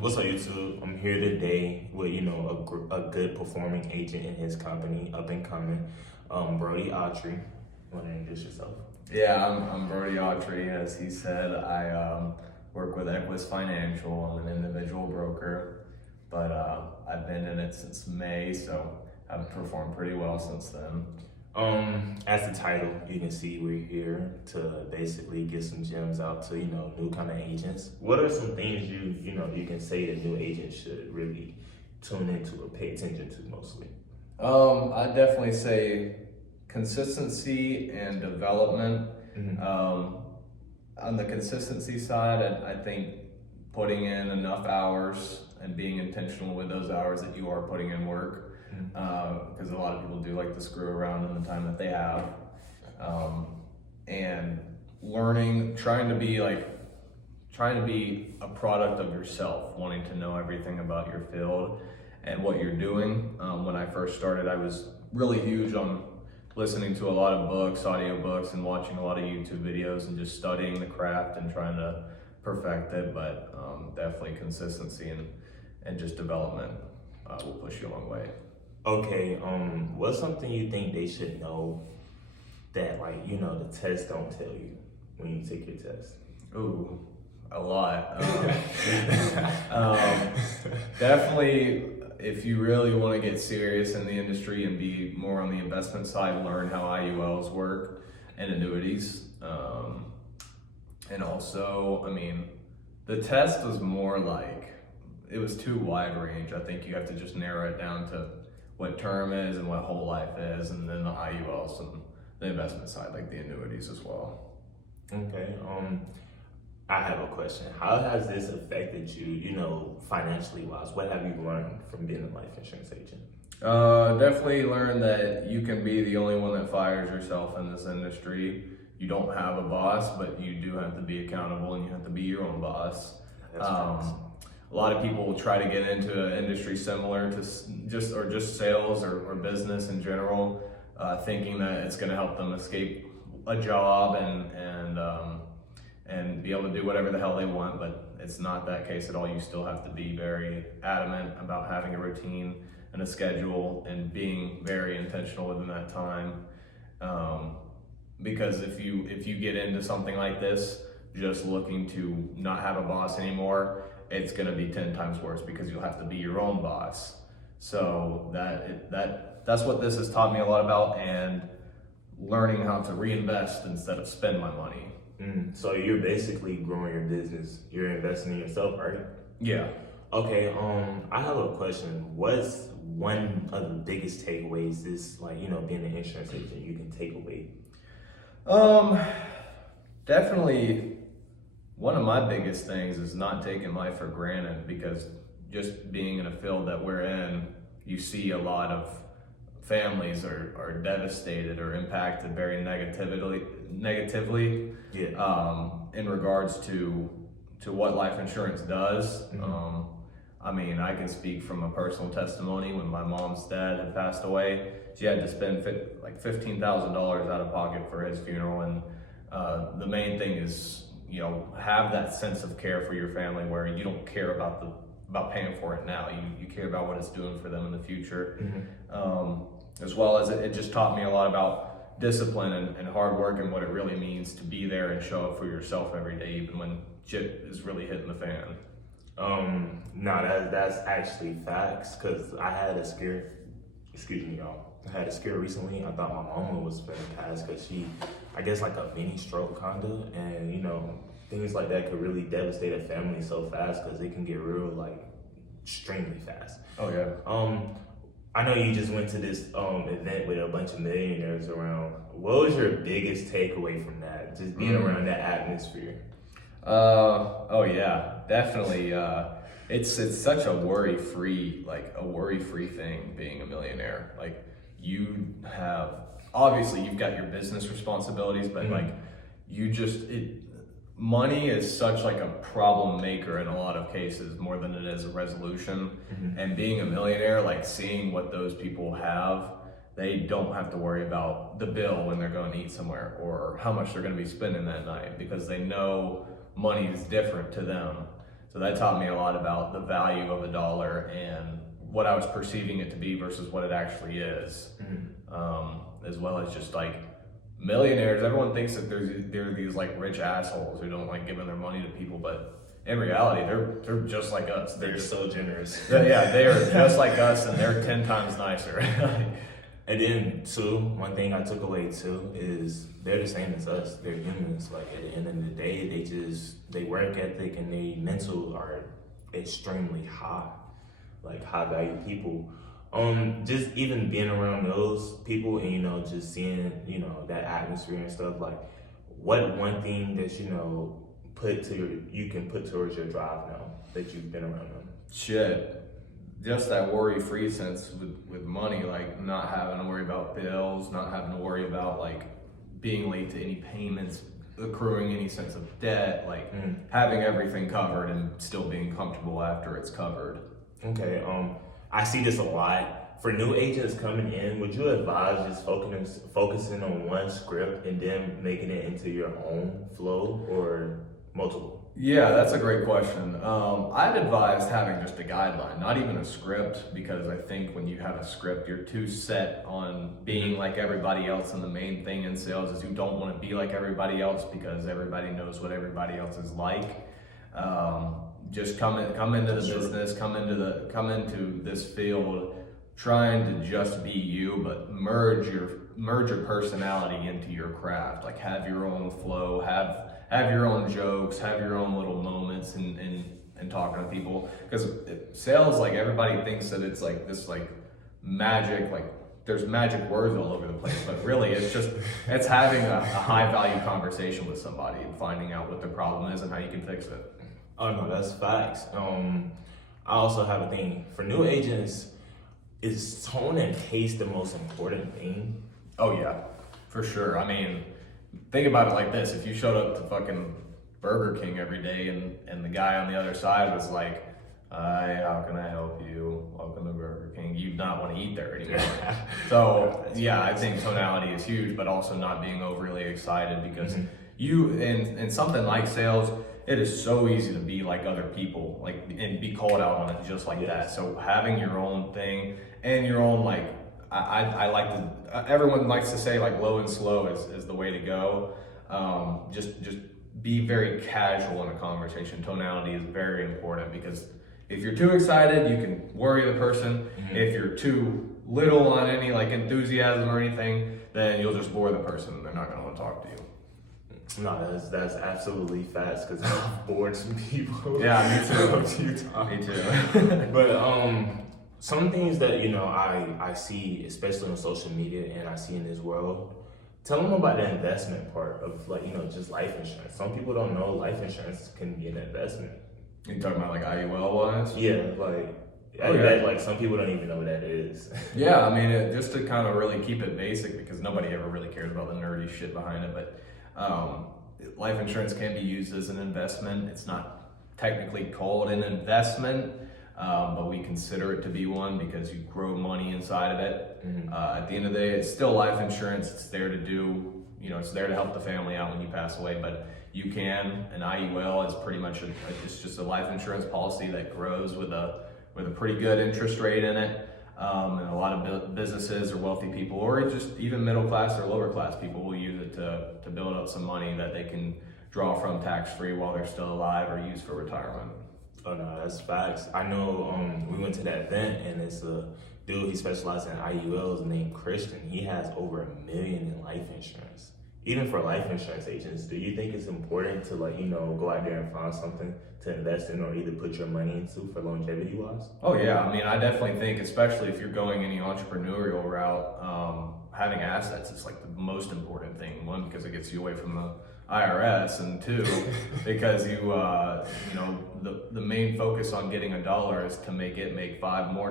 What's up, YouTube? I'm here today with a good performing agent in his company, up and coming, Brody Autry. Want to introduce yourself? Yeah, I'm Brody Autry. As he said, I work with Equus Financial. I'm an individual broker, but I've been in it since May, so I've performed pretty well since then. As the title, you can see we're here to basically get some gems out to new kind of agents. What are some things you can say that new agents should really tune into or pay attention to mostly? I'd definitely say consistency and development. On the consistency side, I think putting in enough hours and being intentional with those hours that you are putting in work. Because a lot of people do like to screw around in the time that they have, and learning, trying to be a product of yourself, wanting to know everything about your field and what you're doing. When I first started, I was really huge on listening to a lot of books, audiobooks, and watching a lot of YouTube videos and just studying the craft and trying to perfect it. But definitely consistency and just development will push you a long way. Okay, what's something you think they should know that the tests don't tell you when you take your test? Ooh, a lot. Definitely, if you really want to get serious in the industry and be more on the investment side, learn how IULs work and annuities. And also, the test was more like, it was too wide range. I think you have to just narrow it down to what term is and what whole life is, and then the IULs and the investment side, like the annuities as well. Okay. I have a question. How has this affected you, financially wise? What have you learned from being a life insurance agent? Definitely learned that you can be the only one that fires yourself in this industry. You don't have a boss, but you do have to be accountable and you have to be your own boss. A lot of people will try to get into an industry similar to just sales or business in general, thinking that it's going to help them escape a job and be able to do whatever the hell they want. But it's not that case at all. You still have to be very adamant about having a routine and a schedule and being very intentional within that time. Because if you get into something like this, just looking to not have a boss anymore, it's going to be 10 times worse because you'll have to be your own boss. So that's what this has taught me a lot about, and learning how to reinvest instead of spend my money. So you're basically growing your business. You're investing in yourself, right? Yeah. Okay. I have a question. What's one of the biggest takeaways being an insurance agent you can take away? Definitely. One of my biggest things is not taking life for granted, because just being in a field that we're in, you see a lot of families are devastated or impacted very negatively in regards to what life insurance does. I can speak from a personal testimony. When my mom's dad had passed away, she had to spend like $15,000 out of pocket for his funeral, and the main thing is, have that sense of care for your family where you don't care about paying for it now. You care about what it's doing for them in the future. As well as it just taught me a lot about discipline and hard work and what it really means to be there and show up for yourself every day, even when shit is really hitting the fan. No, that's actually facts, because I had a scare. Excuse me, y'all. I had a scare recently. I thought my mama was finna pass because she, I guess, like a mini stroke kinda, and things like that could really devastate a family so fast because it can get real extremely fast. Oh yeah. I know you just went to this event with a bunch of millionaires around. What was your biggest takeaway from that? Just being around that atmosphere. Oh yeah, definitely. It's such a worry-free thing being a millionaire. Like, you have, obviously you've got your business responsibilities, but money is such like a problem maker in a lot of cases, more than it is a resolution. And being a millionaire, like seeing what those people have, they don't have to worry about the bill when they're going to eat somewhere or how much they're going to be spending that night, because they know money is different to them. So So that taught me a lot about the value of a dollar and what I was perceiving it to be versus what it actually is. As well as just like millionaires. Everyone thinks that they're these like rich assholes who don't like giving their money to people, but in reality, they're just like us. They're so generous. Yeah, they are just like us, and they're 10 times nicer. And then too, one thing I took away too is they're the same as us. They're humans. Like at the end of the day, they work ethic and they mental are extremely high, like high value people. Just even being around those people and just seeing that atmosphere and stuff. Like, what one thing that you can put towards your drive now that you've been around them? Shit. Just that worry-free sense with money, like not having to worry about bills, not having to worry about like being late to any payments, accruing any sense of debt, like having everything covered and still being comfortable after it's covered. Okay, I see this a lot. For new agents coming in, would you advise just focusing on one script and then making it into your own flow or multiple? Yeah, that's a great question. I'd advise having just a guideline, not even a script, because I think when you have a script, you're too set on being like everybody else. And the main thing in sales is you don't want to be like everybody else because everybody knows what everybody else is like. Just come into the business, come into this field, trying to just be you, but merge your personality into your craft. Like have your own flow, have your own jokes, have your own little moments and talking to people. Because sales, like everybody thinks that it's like this like magic, like there's magic words all over the place, but really it's having a high value conversation with somebody and finding out what the problem is and how you can fix it. Oh no, that's facts. I also have a thing for new agents. Is tone and pace the most important thing? Oh yeah, for sure. I mean, think about it like this. If you showed up to fucking Burger King every day and the guy on the other side was like, hi, how can I help you? Welcome to Burger King. You'd not want to eat there anymore. So yeah, I think tonality is huge, but also not being overly excited because you, in something like sales, it is so easy to be like other people, like, and be called out on it just like that. So having your own thing and your own, like, I like to, everyone likes to say like low and slow is the way to go. Just be very casual in a conversation. Tonality is very important because if you're too excited, you can worry the person. If you're too little on any like enthusiasm or anything, then you'll just bore the person and they're not gonna want to talk to you. No, that's absolutely facts because I've bored some people. Yeah, me too. A few times. Me too. But some things that I see, especially on social media, and I see in this world. Tell them about the investment part of just life insurance. Some people don't know life insurance can be an investment. You talking about like IUL wise? Yeah, like some people don't even know what that is. Yeah, I mean, just to kind of really keep it basic because nobody ever really cares about the nerdy shit behind it, but life insurance can be used as an investment. It's not technically called an investment, but we consider it to be one because you grow money inside of it. At the end of the day, it's still life insurance. It's there to do, it's there to help the family out when you pass away, but you can, an IUL is pretty much it's just a life insurance policy that grows with a pretty good interest rate in it. And a lot of businesses or wealthy people, or just even middle class or lower class people, will use it to build up some money that they can draw from tax-free while they're still alive or use for retirement. Oh no, that's facts. I know we went to that event and it's a dude, he specializes in IULs named Christian. He has over $1 million in life insurance. Even for life insurance agents, do you think it's important to go out there and find something to invest in or either put your money into for longevity wise? Oh yeah, I mean, I definitely think, especially if you're going any entrepreneurial route, having assets is like the most important thing. One, because it gets you away from the IRS, and two, because the main focus on getting $1 is to make $5 more.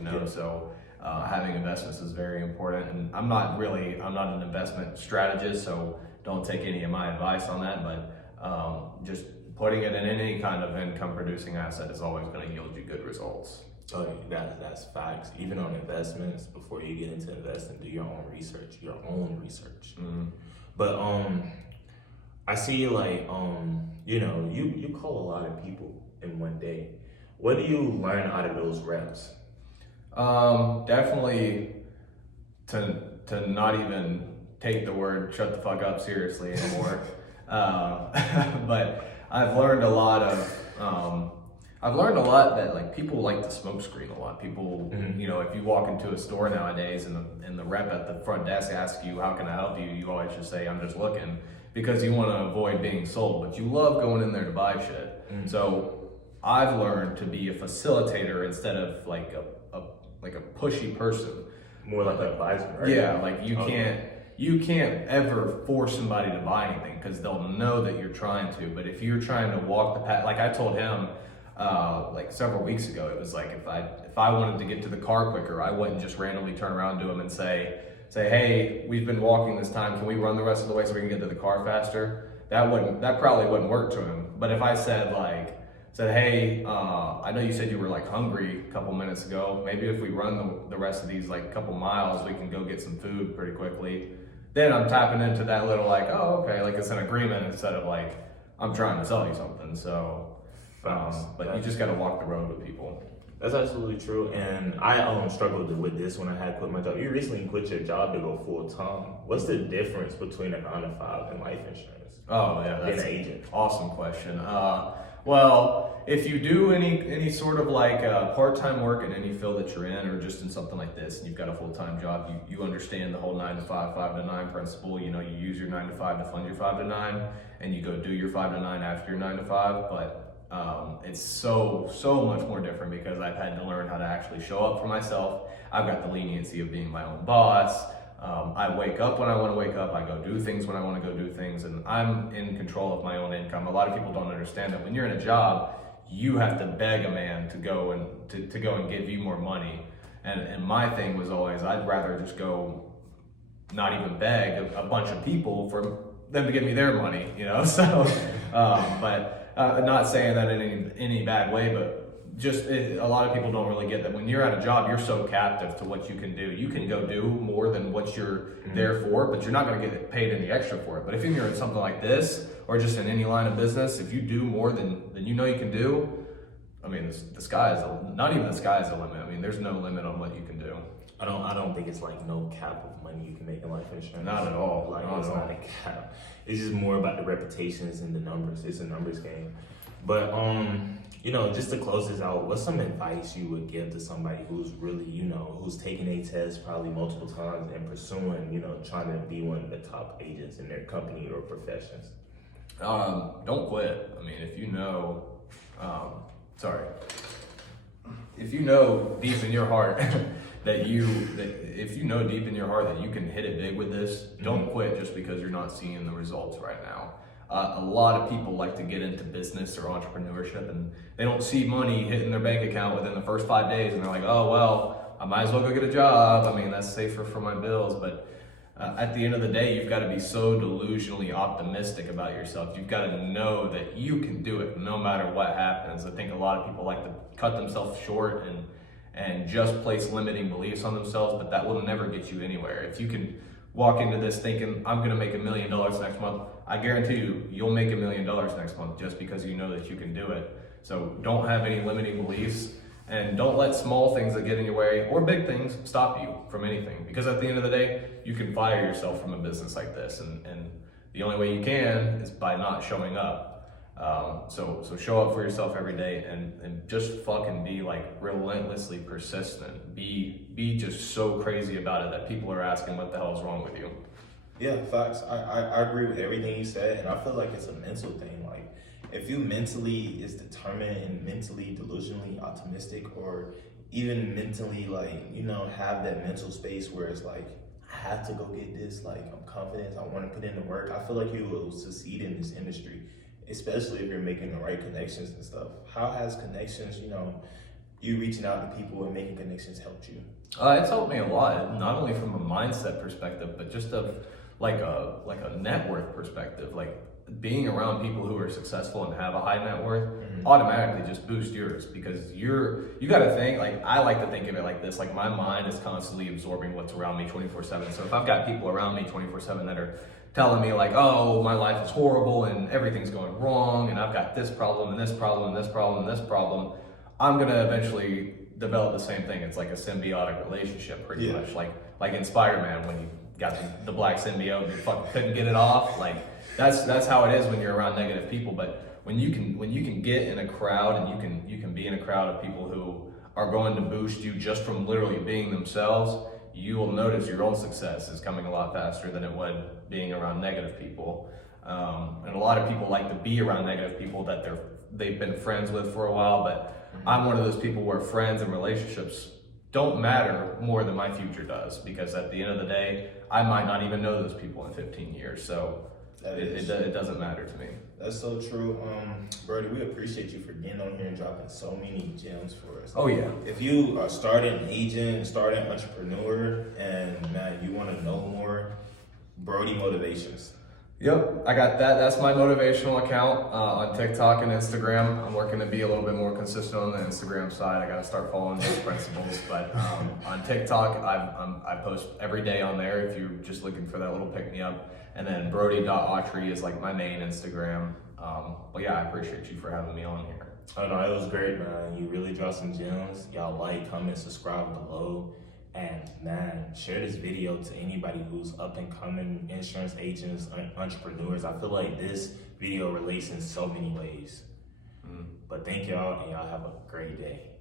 Yeah. So having investments is very important. And I'm not an investment strategist, so don't take any of my advice on that. But just putting it in any kind of income producing asset is always going to yield you good results. Oh, that's facts. Even on investments, before you get into investing, do your own research. But I see you call a lot of people in one day. What do you learn out of those reps? Definitely to not even take the word "shut the fuck up" seriously anymore. But I've learned a lot that like people like to smoke screen a lot. People, you know, if you walk into a store nowadays and the rep at the front desk asks you, "How can I help you?" You always just say, "I'm just looking," because you want to avoid being sold, but you love going in there to buy shit. So I've learned to be a facilitator instead of like a pushy person. More like an advisor, right? Yeah, like you can't ever force somebody to buy anything because they'll know that you're trying to. But if you're trying to walk the path, like I told him like several weeks ago, it was like if I wanted to get to the car quicker, I wouldn't just randomly turn around to him and say, "Hey, we've been walking this time. Can we run the rest of the way so we can get to the car faster?" That probably wouldn't work to him. But if I said, "Hey, I know you said you were like hungry a couple minutes ago. Maybe if we run the rest of these like couple miles, we can go get some food pretty quickly." Then I'm tapping into that little like, "Oh, okay," like it's an agreement instead of like I'm trying to sell you something. So, but you just got to walk the road with people. That's absolutely true, and I struggled with this when I had quit my job. You recently quit your job to go full time. What's the difference between a 9 to 5 and life insurance? Oh yeah, Being that's an agent. awesome question. Well, if you do any sort of like part-time work in any field that you're in, or just in something like this, and you've got a full-time job, you understand the whole 9 to 5, 5 to 9 principle. You know, you use your 9 to 5 to fund your 5 to 9, and you go do your 5 to 9 after your 9 to 5. But it's so much more different because I've had to learn how to actually show up for myself. I've got the leniency of being my own boss. I wake up when I want to wake up. I go do things when I want to go do things, and I'm in control of my own income. A lot of people don't understand that when you're in a job, you have to beg a man to go and give you more money. And my thing was always, I'd rather just go not even beg a bunch of people for them to give me their money, you know. So, but not saying that in any bad way, but just a lot of people don't really get that when you're at a job, you're so captive to what you can do. You can go do more than what you're there for, but you're not going to get paid any extra for it. But if you're in something like this, or just in any line of business, if you do more than you know you can do, I mean, the sky is not even the sky is the limit. I mean, there's no limit on what you can do. I don't think it's like no cap of money you can make in life insurance. Not at all. Like Not it's at all. not a cap. It's just more about the reputations and the numbers. It's a numbers game. But you know, just to close this out, what's some advice you would give to somebody who's really, you know, who's taking a test probably multiple times and pursuing, you know, trying to be one of the top agents in their company or professions? Don't quit. I mean, if you know, if you know deep in your heart that if you know deep in your heart that you can hit it big with this, don't quit just because you're not seeing the results right now. A lot of people like to get into business or entrepreneurship and they don't see money hitting their bank account within the first 5 days and they're like, "Oh, well, I might as well go get a job. I mean, that's safer for my bills." But at the end of the day, you've got to be so delusionally optimistic about yourself. You've got to know that you can do it no matter what happens. I think a lot of people like to cut themselves short and just place limiting beliefs on themselves, but that will never get you anywhere. If you can walk into this thinking, "I'm going to make $1 million next month," I guarantee you'll make $1 million next month just because you know that you can do it. So don't have any limiting beliefs, and don't let small things that get in your way or big things stop you from anything. Because at the end of the day, you can fire yourself from a business like this, and the only way you can is by not showing up. So show up for yourself every day and just fucking be like relentlessly persistent. Be just so crazy about it that people are asking what the hell is wrong with you. Yeah, facts. I agree with everything you said, and I feel like it's a mental thing. Like, if you mentally is determined and mentally delusionally optimistic, or even mentally like, you know, have that mental space where it's like, I have to go get this, like I'm confident, I want to put in the work, I feel like you will succeed in this industry, especially if you're making the right connections and stuff. How has connections, you know, you reaching out to people and making connections helped you? It's helped me a lot, not only from a mindset perspective, but just of like a net worth perspective. Like being around people who are successful and have a high net worth automatically just boosts yours, because you got to think, like, I like to think of it like this, like my mind is constantly absorbing what's around me 24/7. So if I've got people around me 24/7 that are telling me like, oh, my life is horrible and everything's going wrong and I've got this problem and this problem and this problem and this problem, I'm gonna eventually develop the same thing. It's like a symbiotic relationship pretty much. Like in Spider-Man when you got the black symbiote and you fucking couldn't get it off. Like that's how it is when you're around negative people. But when you can get in a crowd and you can be in a crowd of people who are going to boost you just from literally being themselves, you will notice your own success is coming a lot faster than it would being around negative people. And a lot of people like to be around negative people that they've been friends with for a while, but I'm one of those people where friends and relationships don't matter more than my future does, because at the end of the day, I might not even know those people in 15 years. So it doesn't matter to me. That's so true. Brody, we appreciate you for getting on here and dropping so many gems for us. Oh yeah. If you are starting an agent, starting entrepreneur, and man, you want to know more, Brody Motivations. Yep, I got that. That's my motivational account on TikTok and Instagram. I'm working to be a little bit more consistent on the Instagram side. I got to start following those principles. But on TikTok, I post every day on there if you're just looking for that little pick me up. And then Brody.Autry is like my main Instagram. But yeah, I appreciate you for having me on here. Oh no, it was great, man. You really dropped some gems. Y'all like, comment, subscribe below. And man, share this video to anybody who's up and coming, insurance agents, entrepreneurs. I feel like this video relates in so many ways. But thank y'all, and y'all have a great day.